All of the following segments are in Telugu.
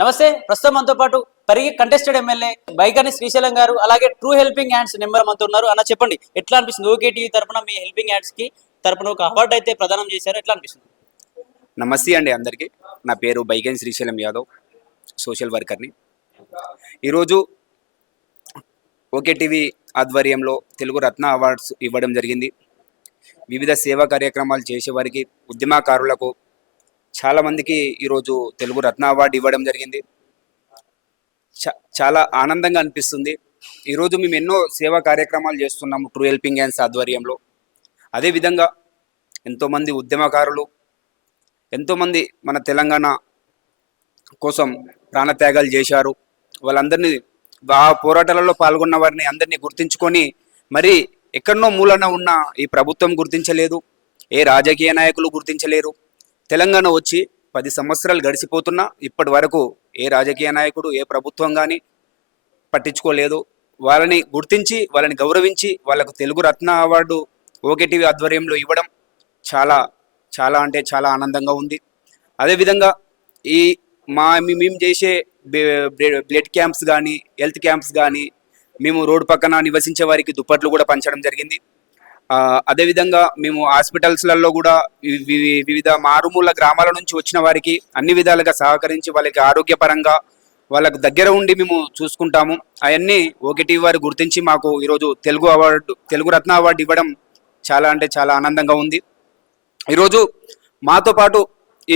నమస్తే. ప్రస్తుతం మనతో పాటు పరిగి కంటెస్టెడ్ ఎమ్మెల్యే బైకాని శ్రీశైలం గారు, అలాగే ట్రూ హెల్పింగ్ హ్యాండ్స్ నెంబర్ మనతో ఉన్నారు. అన్న చెప్పండి, ఎట్లా అనిపిస్తుంది? ఓకే టీవీ తరపున మీ హెల్పింగ్ హ్యాండ్స్ కి తరపున ఒక అవార్డు అయితే ప్రదానం చేశారు, ఎట్లా అనిపిస్తుంది? నమస్తే అండి అందరికీ. నా పేరు బైకాని శ్రీశైలం యాదవ్, సోషల్ వర్కర్ని. ఈరోజు ఓకే టీవీ ఆధ్వర్యంలో తెలుగు రత్న అవార్డ్స్ ఇవ్వడం జరిగింది. వివిధ సేవా కార్యక్రమాలు చేసేవారికి, ఉద్యమకారులకు చాలామందికి ఈరోజు తెలుగు రత్న అవార్డు ఇవ్వడం జరిగింది. చాలా ఆనందంగా అనిపిస్తుంది. ఈరోజు మేము ఎన్నో సేవా కార్యక్రమాలు చేస్తున్నాము ట్రూ హెల్పింగ్ హ్యాండ్స్ ఆధ్వర్యంలో. అదేవిధంగా ఎంతోమంది ఉద్యమకారులు, ఎంతోమంది మన తెలంగాణ కోసం ప్రాణత్యాగాలు చేశారు. వాళ్ళందరినీ, ఆ పోరాటాలలో పాల్గొన్న వారిని అందరినీ గుర్తించుకొని, మరి ఎక్కడనో మూలన ఉన్న ఈ ప్రభుత్వం గుర్తించలేదు, ఏ రాజకీయ నాయకులు గుర్తించలేరు. తెలంగాణ వచ్చి 10 సంవత్సరాలు గడిచిపోతున్నా ఇప్పటి వరకు ఏ రాజకీయ నాయకుడు, ఏ ప్రభుత్వం కానీ పట్టించుకోలేదు. వాళ్ళని గుర్తించి, వాళ్ళని గౌరవించి, వాళ్ళకు తెలుగు రత్న అవార్డు ఓకే టీవీ ఆధ్వర్యంలో ఇవ్వడం చాలా చాలా అంటే చాలా ఆనందంగా ఉంది. అదేవిధంగా ఈ మేము చేసే బ్లడ్ క్యాంప్స్ కానీ, హెల్త్ క్యాంప్స్ కానీ, మేము రోడ్డు పక్కన నివసించే వారికి దుప్పట్లు కూడా పంచడం జరిగింది. అదేవిధంగా మేము హాస్పిటల్స్లలో కూడా వివిధ మారుమూల గ్రామాల నుంచి వచ్చిన వారికి అన్ని విధాలుగా సహకరించి, వాళ్ళకి ఆరోగ్యపరంగా వాళ్ళకు దగ్గర ఉండి మేము చూసుకుంటాము. అవన్నీ ఓకే టీవీ వారు గుర్తించి మాకు ఈరోజు తెలుగు రత్న అవార్డు ఇవ్వడం చాలా అంటే చాలా ఆనందంగా ఉంది. ఈరోజు మాతో పాటు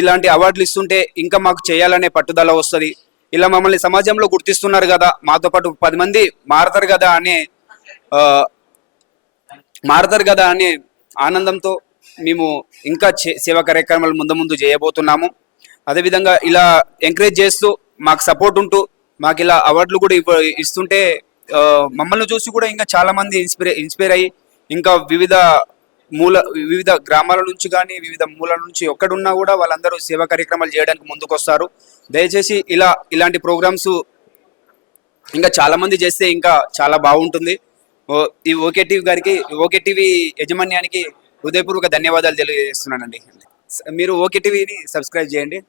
ఇలాంటి అవార్డులు ఇస్తుంటే ఇంకా మాకు చేయాలనే పట్టుదల వస్తుంది. ఇలా మమ్మల్ని సమాజంలో గుర్తిస్తున్నారు కదా, మాతో పాటు 10 మంది మారతారు కదా అనే ఆనందంతో మేము ఇంకా సేవా కార్యక్రమాలు ముందు చేయబోతున్నాము. అదేవిధంగా ఇలా ఎంకరేజ్ చేస్తూ, మాకు సపోర్ట్ ఉంటూ, మాకు ఇలా అవార్డులు కూడా ఇస్తుంటే మమ్మల్ని చూసి కూడా ఇంకా చాలామంది ఇన్స్పైర్ అయ్యి, ఇంకా వివిధ గ్రామాల నుంచి కానీ, వివిధ మూలాల నుంచి ఎక్కడున్నా కూడా వాళ్ళందరూ సేవా కార్యక్రమాలు చేయడానికి ముందుకు వస్తారు. దయచేసి ఇలాంటి ప్రోగ్రామ్స్ ఇంకా చాలామంది చేస్తే ఇంకా చాలా బాగుంటుంది. ఈ ఓకే టీవీ గారికి, ఓకే టీవీ యాజమాన్యానికి హృదయపూర్వక ధన్యవాదాలు తెలియజేస్తున్నానండి. మీరు ఓకే టీవీని సబ్స్క్రైబ్ చేయండి.